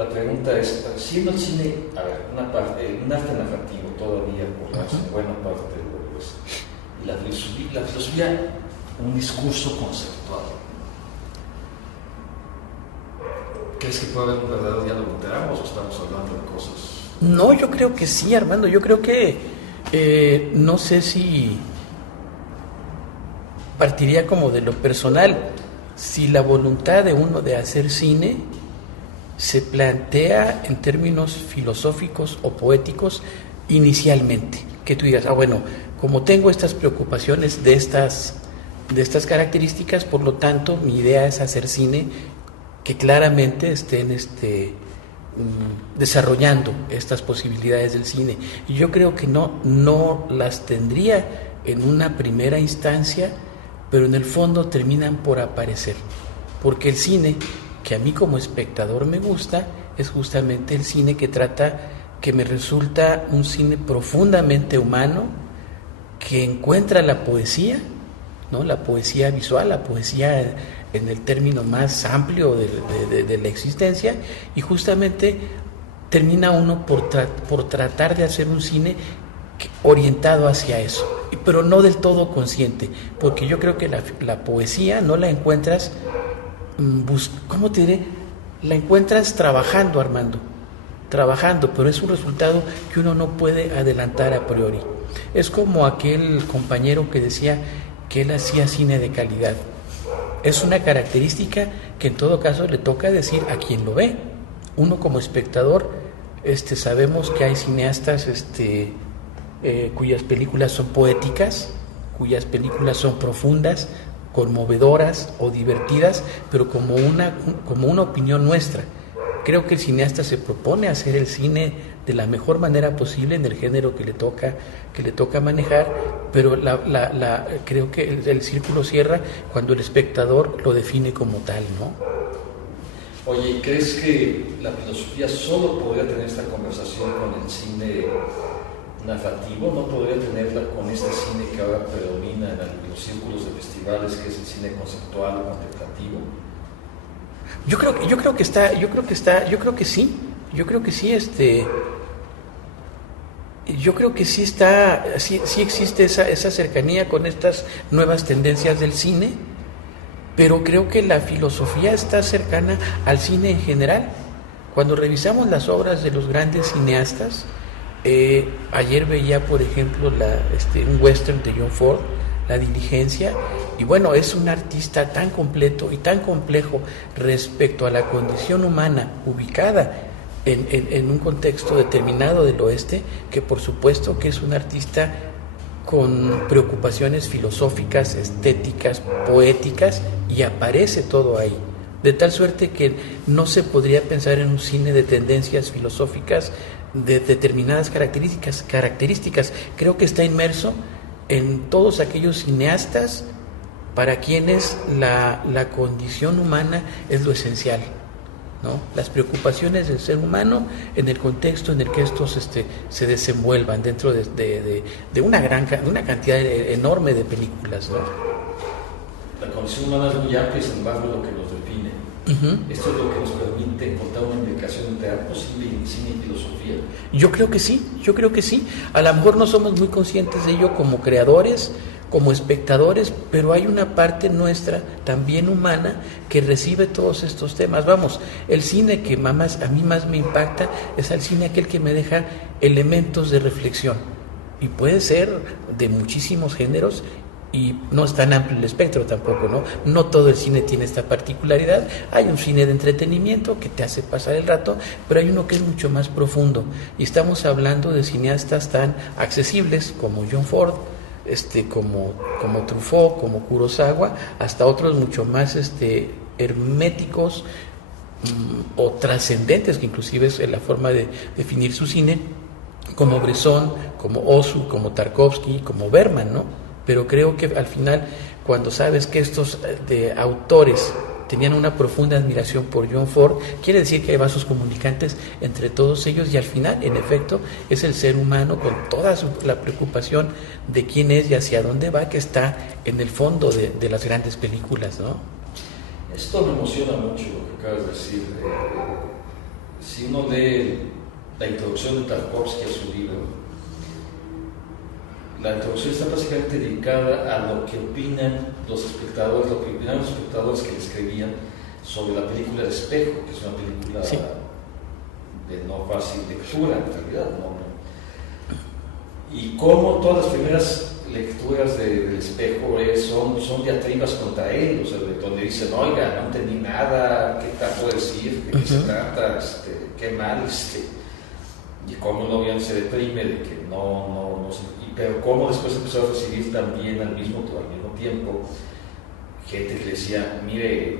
la pregunta es, siendo el cine, a ver, un arte narrativo todavía por la buena parte de lo es, y la filosofía, un discurso conceptual. ¿Crees que puede haber un verdadero diálogo entre ambos o estamos hablando de cosas? No, yo creo que sí, Armando. Yo creo que no sé si partiría como de lo personal, si la voluntad de uno de hacer cine se plantea en términos filosóficos o poéticos inicialmente, que tú digas, bueno, como tengo estas preocupaciones de estas características, por lo tanto mi idea es hacer cine que claramente estén desarrollando estas posibilidades del cine. Y yo creo que no las tendría en una primera instancia, pero en el fondo terminan por aparecer, porque el cine que a mí como espectador me gusta es justamente el cine que me resulta un cine profundamente humano, que encuentra la poesía, ¿no? La poesía visual, la poesía en el término más amplio de la existencia, y justamente termina uno por tratar de hacer un cine orientado hacia eso, pero no del todo consciente, porque yo creo que la poesía no la encuentras, ¿cómo te diré? La encuentras trabajando, Armando, trabajando, pero es un resultado que uno no puede adelantar a priori. Es como aquel compañero que decía que él hacía cine de calidad. Es una característica que en todo caso le toca decir a quien lo ve. Uno como espectador sabemos que hay cineastas cuyas películas son poéticas, cuyas películas son profundas, conmovedoras o divertidas, pero como una opinión nuestra. Creo que el cineasta se propone hacer el cine de la mejor manera posible en el género que le toca manejar, pero creo que el círculo cierra cuando el espectador lo define como tal, ¿no? Oye, ¿crees que la filosofía solo podría tener esta conversación con el cine narrativo? ¿No podría tenerla con este cine que ahora predomina en los círculos de festivales, que es el cine conceptual o contemplativo? Yo creo que sí. Sí existe esa cercanía con estas nuevas tendencias del cine, pero creo que la filosofía está cercana al cine en general. Cuando revisamos las obras de los grandes cineastas, ayer veía, por ejemplo, un western de John Ford, La Diligencia, y bueno, es un artista tan completo y tan complejo respecto a la condición humana ubicada en un contexto determinado del oeste, que por supuesto que es un artista con preocupaciones filosóficas, estéticas, poéticas, y aparece todo ahí, de tal suerte que no se podría pensar en un cine de tendencias filosóficas de determinadas características. Creo que está inmerso en todos aquellos cineastas para quienes la condición humana es lo esencial, ¿no? Las preocupaciones del ser humano en el contexto en el que estos se desenvuelvan dentro de una cantidad enorme de películas, ¿no? La condición humana es muy amplia y sin embargo es lo que nos define. Uh-huh. Esto es lo que nos permite encontrar una implicación entre ambos, cine y filosofía. Yo creo que sí. A lo mejor no somos muy conscientes de ello como creadores, como espectadores, pero hay una parte nuestra también humana que recibe todos estos temas. Vamos, el cine que a mí más me impacta es el cine aquel que me deja elementos de reflexión, y puede ser de muchísimos géneros, y no es tan amplio el espectro tampoco, ¿no? No todo el cine tiene esta particularidad. Hay un cine de entretenimiento que te hace pasar el rato, pero hay uno que es mucho más profundo, y estamos hablando de cineastas tan accesibles como John Ford, como Truffaut, como Kurosawa, hasta otros mucho más herméticos o trascendentes, que inclusive es la forma de definir su cine, como Bresson, como Ozu, como Tarkovsky, como Bergman, ¿no? Pero creo que al final, cuando sabes que estos autores tenían una profunda admiración por John Ford, quiere decir que hay vasos comunicantes entre todos ellos, y al final, en efecto, es el ser humano con toda la preocupación de quién es y hacia dónde va, que está en el fondo de las grandes películas, ¿no? Esto me emociona mucho, lo que acabas de decir. si uno lee la introducción de Tarkovsky a su libro, la introducción está básicamente dedicada a lo que opinan los espectadores, lo que opinan los espectadores que le escribían sobre la película de Espejo, que es una película sí, de no fácil lectura en realidad, ¿no? Y cómo todas las primeras lecturas del Espejo son diatribas contra él, o sea, donde dicen, oiga, no entendí nada, ¿qué trato de decir? ¿De qué se trata? ¿Qué mal? Y cómo uno bien se deprime de que no pero cómo después empezó a recibir también al mismo tiempo gente que le decía, mire,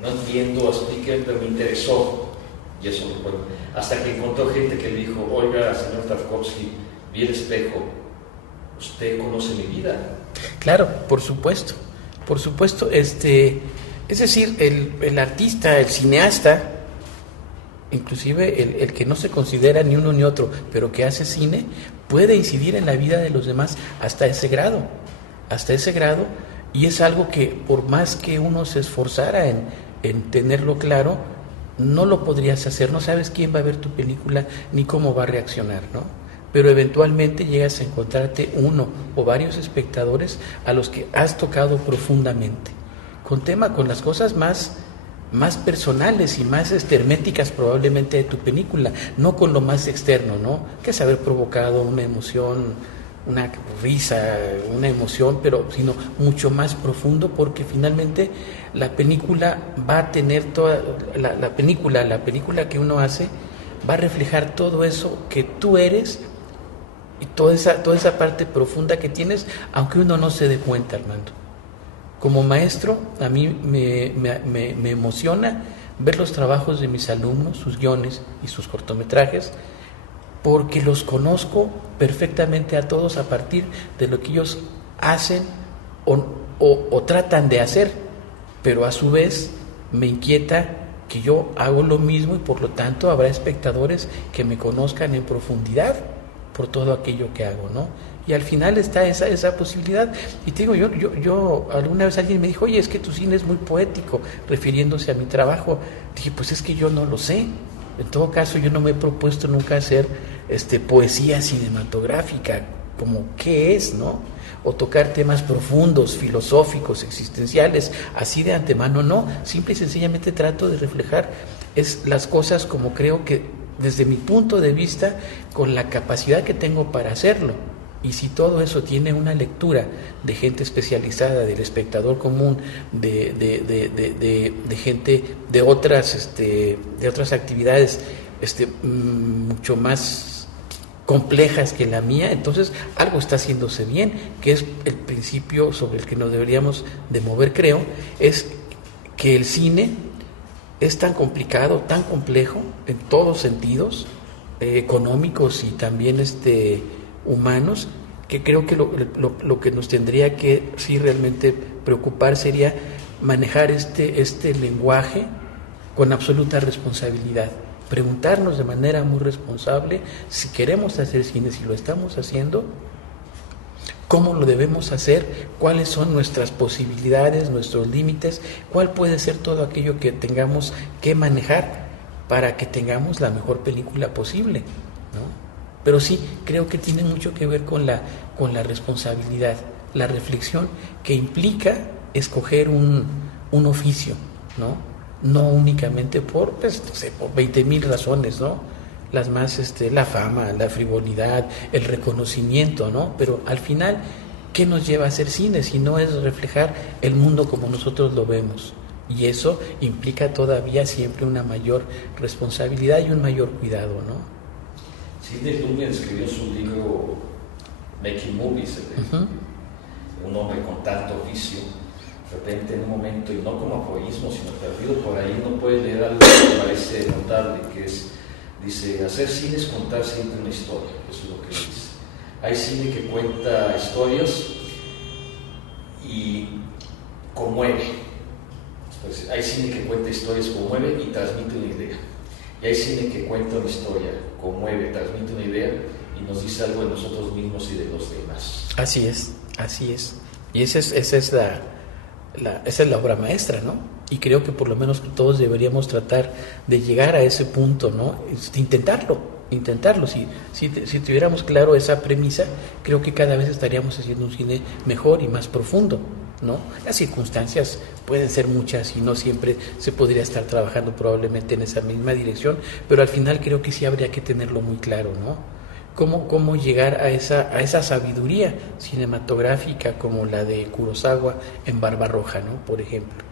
no entiendo, explique, pero me interesó, y eso fue, hasta que encontró gente que le dijo, oiga, señor Tarkovsky, vi el Espejo, usted conoce mi vida. Claro, por supuesto, es decir, el artista, el cineasta, inclusive el que no se considera ni uno ni otro, pero que hace cine, puede incidir en la vida de los demás hasta ese grado, y es algo que por más que uno se esforzara en tenerlo claro, no lo podrías hacer, no sabes quién va a ver tu película ni cómo va a reaccionar, ¿no? Pero eventualmente llegas a encontrarte uno o varios espectadores a los que has tocado profundamente, con las cosas más personales y más herméticas probablemente de tu película, no con lo más externo, ¿no? Que es haber provocado una emoción, una risa, una emoción, pero sino mucho más profundo, porque finalmente la película va a tener toda la película que uno hace va a reflejar todo eso que tú eres y toda esa parte profunda que tienes, aunque uno no se dé cuenta, Armando. Como maestro, a mí me emociona ver los trabajos de mis alumnos, sus guiones y sus cortometrajes, porque los conozco perfectamente a todos a partir de lo que ellos hacen o tratan de hacer, pero a su vez me inquieta que yo hago lo mismo y por lo tanto habrá espectadores que me conozcan en profundidad por todo aquello que hago, ¿no? Y al final está esa posibilidad. Y te digo, yo alguna vez alguien me dijo, oye, es que tu cine es muy poético, refiriéndose a mi trabajo. Dije, pues es que yo no lo sé. En todo caso, yo no me he propuesto nunca hacer poesía cinematográfica, como qué es, ¿no? O tocar temas profundos, filosóficos, existenciales, así de antemano, no. Simple y sencillamente trato de reflejar las cosas como creo que, desde mi punto de vista, con la capacidad que tengo para hacerlo. Y si todo eso tiene una lectura de gente especializada, del espectador común, de gente de otras actividades mucho más complejas que la mía, entonces algo está haciéndose bien, que es el principio sobre el que nos deberíamos de mover, creo, es que el cine es tan complicado, tan complejo en todos sentidos, económicos y también humanos, que creo que lo que nos tendría que sí realmente preocupar sería manejar este lenguaje con absoluta responsabilidad, preguntarnos de manera muy responsable si queremos hacer cine, si lo estamos haciendo, cómo lo debemos hacer, cuáles son nuestras posibilidades, nuestros límites, cuál puede ser todo aquello que tengamos que manejar para que tengamos la mejor película posible, ¿no? Pero sí, creo que tiene mucho que ver con la responsabilidad, la reflexión que implica escoger un oficio, ¿no? No únicamente por 20,000 razones, ¿no? Las más, la fama, la frivolidad, el reconocimiento, ¿no? Pero al final, ¿qué nos lleva a hacer cine si no es reflejar el mundo como nosotros lo vemos? Y eso implica todavía siempre una mayor responsabilidad y un mayor cuidado, ¿no? Sidney Lumet escribió en su libro Making Movies, un hombre con tanto oficio, de repente en un momento, y no como aforismo, sino perdido por ahí, uno puede leer algo que me parece notable, que dice, hacer cine es contar siempre una historia, eso es lo que dice. Hay cine que cuenta historias y conmueve. Entonces, hay cine que cuenta historias, conmueve y transmite una idea. Y hay cine que cuenta una historia, conmueve, transmite una idea y nos dice algo de nosotros mismos y de los demás. Así es. Y esa es la obra maestra, ¿no? Y creo que por lo menos todos deberíamos tratar de llegar a ese punto, ¿no? Intentarlo. Si tuviéramos claro esa premisa, creo que cada vez estaríamos haciendo un cine mejor y más profundo, ¿no? Las circunstancias pueden ser muchas y no siempre se podría estar trabajando probablemente en esa misma dirección, pero al final creo que sí habría que tenerlo muy claro, ¿no? Cómo llegar a esa sabiduría cinematográfica como la de Kurosawa en Barbarroja, ¿no? Por ejemplo,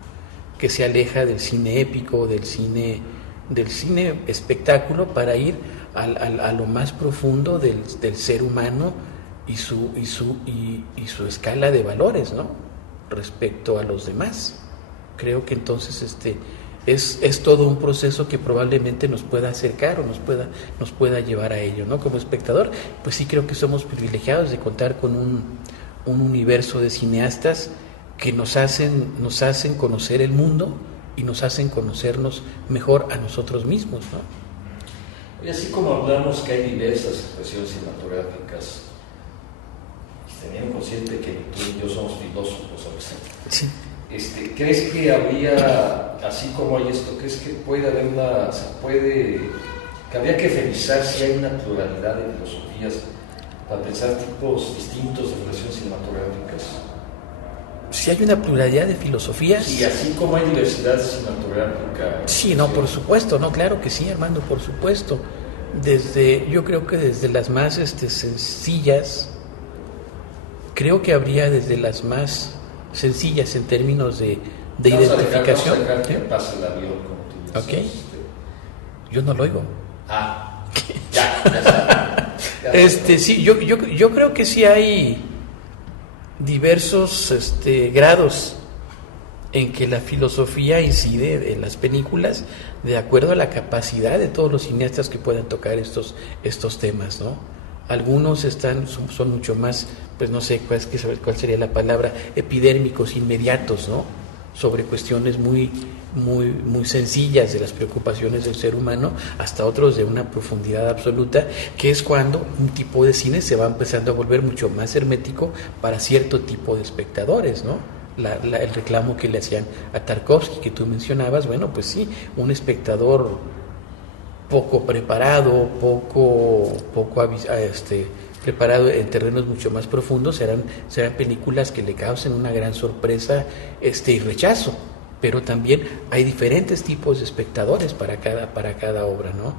que se aleja del cine épico, del cine espectáculo, para ir a lo más profundo del ser humano y su escala de valores, ¿no? Respecto a los demás. Creo que entonces es todo un proceso que probablemente nos pueda acercar o nos pueda llevar a ello, ¿no? Como espectador, pues sí creo que somos privilegiados de contar con un universo de cineastas que nos hacen conocer el mundo y nos hacen conocernos mejor a nosotros mismos, ¿no? Y así como hablamos que hay diversas expresiones cinematográficas, teniendo consciente que tú y yo somos filósofos, sí. ¿Crees que habría, así como hay esto, crees que puede haber que habría que revisar si hay una pluralidad de filosofías para pensar tipos distintos de relaciones cinematográficas? Si hay una pluralidad de filosofías. Y así como hay diversidad cinematográfica. Sí, no, por supuesto, no, claro que sí, Armando, por supuesto. Yo creo que desde las más sencillas, creo que habría desde las más sencillas en términos de identificación. Vamos a dejar que pase el avión, como tú dices. Ok. Yo no lo oigo. Ya está. Sí, yo creo que sí hay diversos grados en que la filosofía incide en las películas de acuerdo a la capacidad de todos los cineastas que puedan tocar estos temas, ¿no? Algunos son mucho más, pues no sé cuál sería la palabra, epidérmicos, inmediatos, ¿no? Sobre cuestiones muy sencillas de las preocupaciones del ser humano, hasta otros de una profundidad absoluta, que es cuando un tipo de cine se va empezando a volver mucho más hermético para cierto tipo de espectadores, ¿no? El reclamo que le hacían a Tarkovsky, que tú mencionabas, bueno, pues sí, un espectador poco preparado, preparado en terrenos mucho más profundos, serán películas que le causen una gran sorpresa y rechazo, pero también hay diferentes tipos de espectadores para cada obra, ¿no?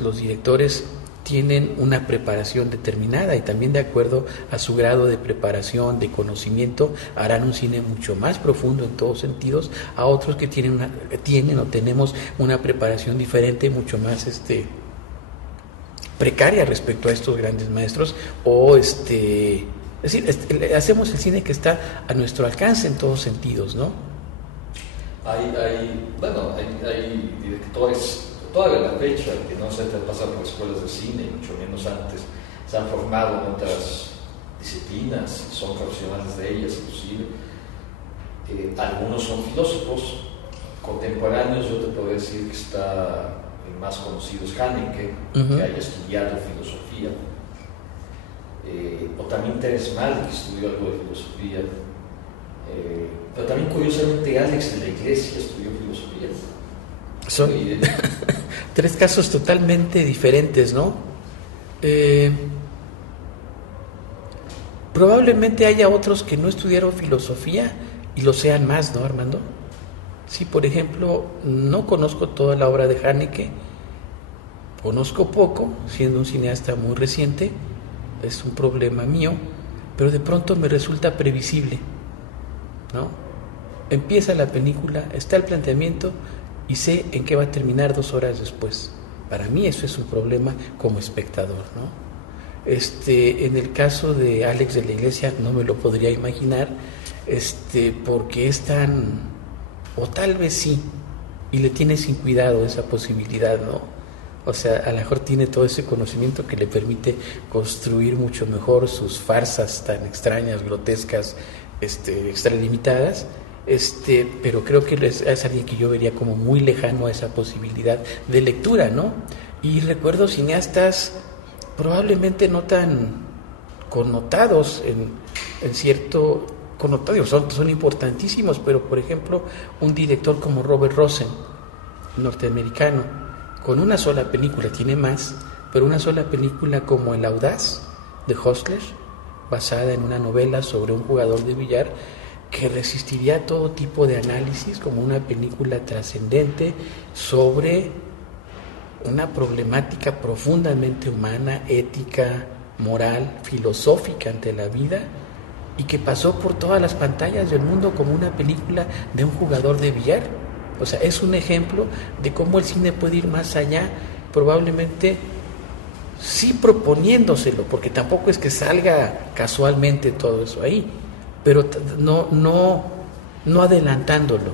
Los directores tienen una preparación determinada y también de acuerdo a su grado de preparación, de conocimiento, harán un cine mucho más profundo en todos sentidos, a otros que tenemos una preparación diferente, mucho más precaria respecto a estos grandes maestros, o es decir, hacemos el cine que está a nuestro alcance en todos sentidos, ¿no? Hay directores todavía a la fecha que no se pasan por escuelas de cine, mucho menos antes, se han formado en otras disciplinas, son profesionales de ellas inclusive. Algunos son filósofos contemporáneos. Yo te podría decir que está el más conocido es Haneke, que haya estudiado filosofía, o también Terence Malick, que estudió algo de filosofía, pero también curiosamente Alex de la Iglesia estudió filosofía. Son tres casos totalmente diferentes, ¿no? Probablemente haya otros que no estudiaron filosofía y lo sean más, ¿no, Armando? Sí, por ejemplo, no conozco toda la obra de Haneke, conozco poco, siendo un cineasta muy reciente, es un problema mío, pero de pronto me resulta previsible, ¿no? Empieza la película, está el planteamiento y sé en qué va a terminar 2 horas después. Para mí eso es un problema como espectador, ¿no? En el caso de Alex de la Iglesia no me lo podría imaginar, porque es tan, o tal vez sí, y le tiene sin cuidado esa posibilidad, ¿no? O sea, a lo mejor tiene todo ese conocimiento que le permite construir mucho mejor sus farsas tan extrañas, grotescas, extralimitadas, pero creo que es alguien que yo vería como muy lejano a esa posibilidad de lectura, ¿no? Y recuerdo cineastas probablemente no tan connotados en cierto connotados, son importantísimos, pero por ejemplo, un director como Robert Rosen, norteamericano, con una sola película, tiene más, pero una sola película como El Audaz de Hustler, basada en una novela sobre un jugador de billar que resistiría todo tipo de análisis, como una película trascendente sobre una problemática profundamente humana, ética, moral, filosófica ante la vida, y que pasó por todas las pantallas del mundo como una película de un jugador de billar. O sea, es un ejemplo de cómo el cine puede ir más allá, probablemente sí proponiéndoselo, porque tampoco es que salga casualmente todo eso ahí, pero no adelantándolo.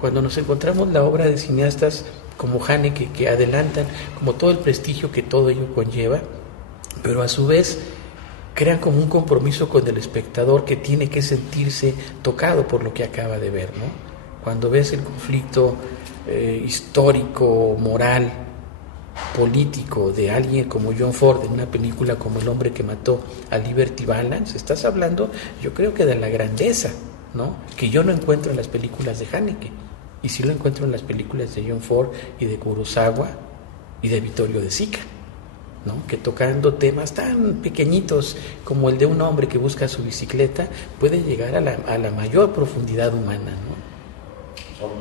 Cuando nos encontramos la obra de cineastas como Haneke, que adelantan como todo el prestigio que todo ello conlleva, pero a su vez crean como un compromiso con el espectador que tiene que sentirse tocado por lo que acaba de ver, ¿no? Cuando ves el conflicto histórico, moral, político de alguien como John Ford en una película como El hombre que mató a Liberty Balance, estás hablando, yo creo que de la grandeza, ¿no? Que yo no encuentro en las películas de Haneke, y sí lo encuentro en las películas de John Ford y de Kurosawa y de Vittorio De Sica, ¿no? Que tocando temas tan pequeñitos como el de un hombre que busca su bicicleta puede llegar a la mayor profundidad humana, ¿no?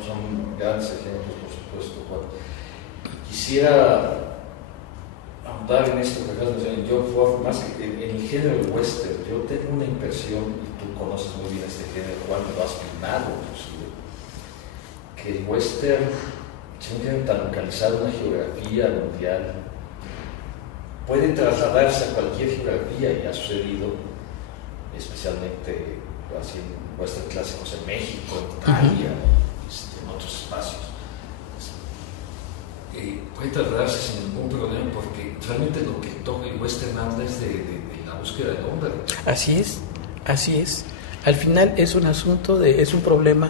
Son grandes ejemplos, por supuesto, Juan. Quisiera ahondar en esto que acabas de mencionar, John Ford, más que en el género del western. Yo tengo una impresión, y tú conoces muy bien este género, Juan, lo has filmado inclusive, que el western, sin un tan localizado en una geografía mundial, puede trasladarse a cualquier geografía, y ha sucedido, especialmente así en western clásicos en México, en Italia, en otros espacios. Puede trasladarse sin ningún problema, porque realmente lo que toca el western habla es de la búsqueda del hombre. Así es. Al final es un asunto es un problema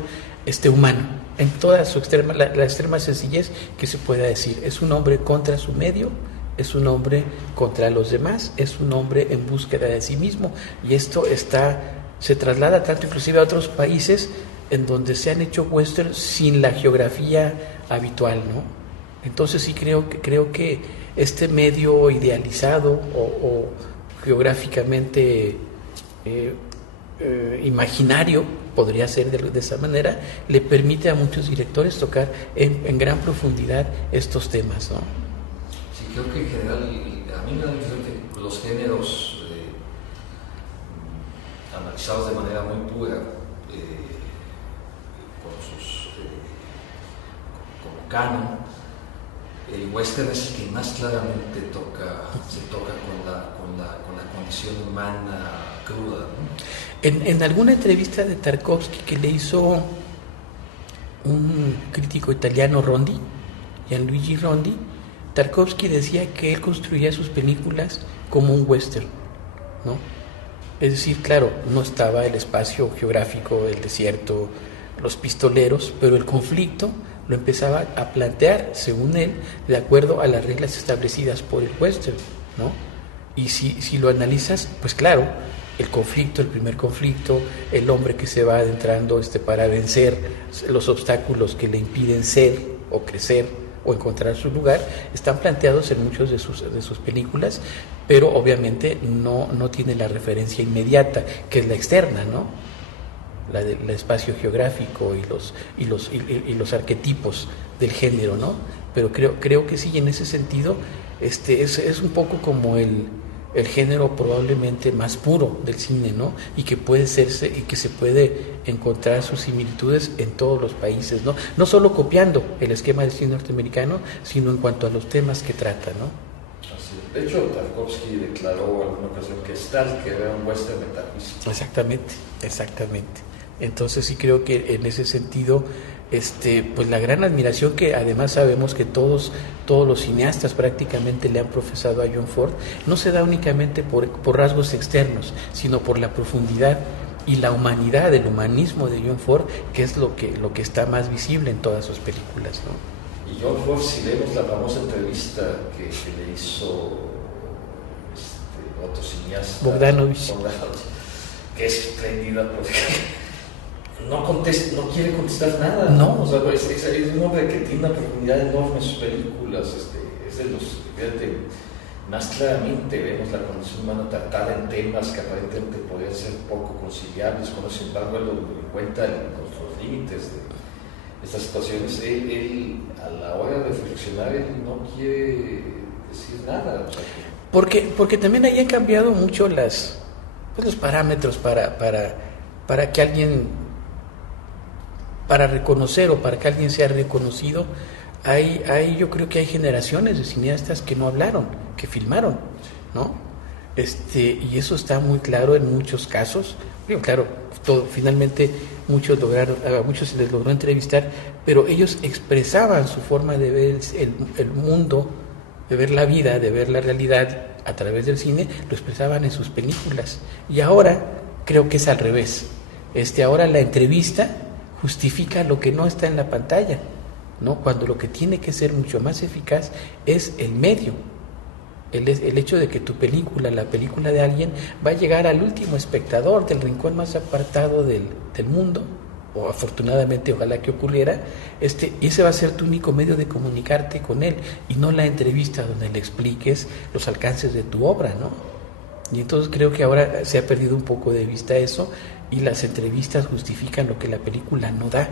humano, en toda su extrema, la extrema sencillez que se pueda decir. Es un hombre contra su medio, es un hombre contra los demás, es un hombre en búsqueda de sí mismo, y esto se traslada tanto inclusive a otros países en donde se han hecho westerns sin la geografía habitual, ¿no? Entonces sí creo que este medio idealizado o geográficamente imaginario, podría ser de esa manera, le permite a muchos directores tocar en gran profundidad estos temas, ¿no? Sí, creo que en general, a mí me da la impresión que los géneros analizados de manera muy pura, como canon, el western es el que más claramente se toca con la condición humana cruda, ¿no? En alguna entrevista de Tarkovsky que le hizo un crítico italiano, Rondi, Gianluigi Rondi, Tarkovsky decía que él construía sus películas como un western, ¿no? Es decir, claro, no estaba el espacio geográfico, el desierto, los pistoleros, pero el conflicto lo empezaba a plantear, según él, de acuerdo a las reglas establecidas por el western, ¿no? Y si lo analizas, pues claro, el primer conflicto, el hombre que se va adentrando para vencer los obstáculos que le impiden ser o crecer o encontrar su lugar, están planteados en muchas de sus películas, pero obviamente no tiene la referencia inmediata, que es la externa, ¿no? El espacio geográfico y los arquetipos del género, ¿no? Pero creo que sí, en ese sentido, es un poco como el género probablemente más puro del cine, ¿no? Y que se puede encontrar sus similitudes en todos los países, ¿no? No solo copiando el esquema del cine norteamericano, sino en cuanto a los temas que trata, ¿no? Así. De hecho, Tarkovsky declaró en alguna ocasión que Stalker era un western metafísico. Exactamente. Entonces sí creo que en ese sentido, pues la gran admiración que además sabemos que todos los cineastas prácticamente le han profesado a John Ford, no se da únicamente por rasgos externos, sino por la profundidad y la humanidad, el humanismo de John Ford, que es lo que está más visible en todas sus películas, ¿no? Y John Ford, si vemos la famosa entrevista que le hizo otro cineasta, Bogdanovich, que es espléndida, porque no quiere contestar nada. No. O sea, es un hombre que tiene una profundidad enorme en sus películas. Es de los, fíjate, más claramente vemos la condición humana tratada en temas que aparentemente podrían ser poco conciliables, cuando sin embargo él lo encuentra los límites de estas situaciones. Él, a la hora de reflexionar, él no quiere decir nada. O sea, porque también ahí han cambiado mucho los parámetros para que alguien, para reconocer o para que alguien sea reconocido. Yo creo que hay generaciones de cineastas que no hablaron, que filmaron, ¿no? Y eso está muy claro en muchos casos. Claro, finalmente a muchos se les logró entrevistar, pero ellos expresaban su forma de ver el mundo, de ver la vida, de ver la realidad a través del cine, lo expresaban en sus películas. Y ahora creo que es al revés. Ahora la entrevista justifica lo que no está en la pantalla, ¿no? Cuando lo que tiene que ser mucho más eficaz es el medio. El hecho de que tu película, la película de alguien, va a llegar al último espectador del rincón más apartado del mundo, o afortunadamente ojalá que ocurriera, y ese va a ser tu único medio de comunicarte con él, y no la entrevista donde le expliques los alcances de tu obra, ¿no? Y entonces creo que ahora se ha perdido un poco de vista eso, y las entrevistas justifican lo que la película no da.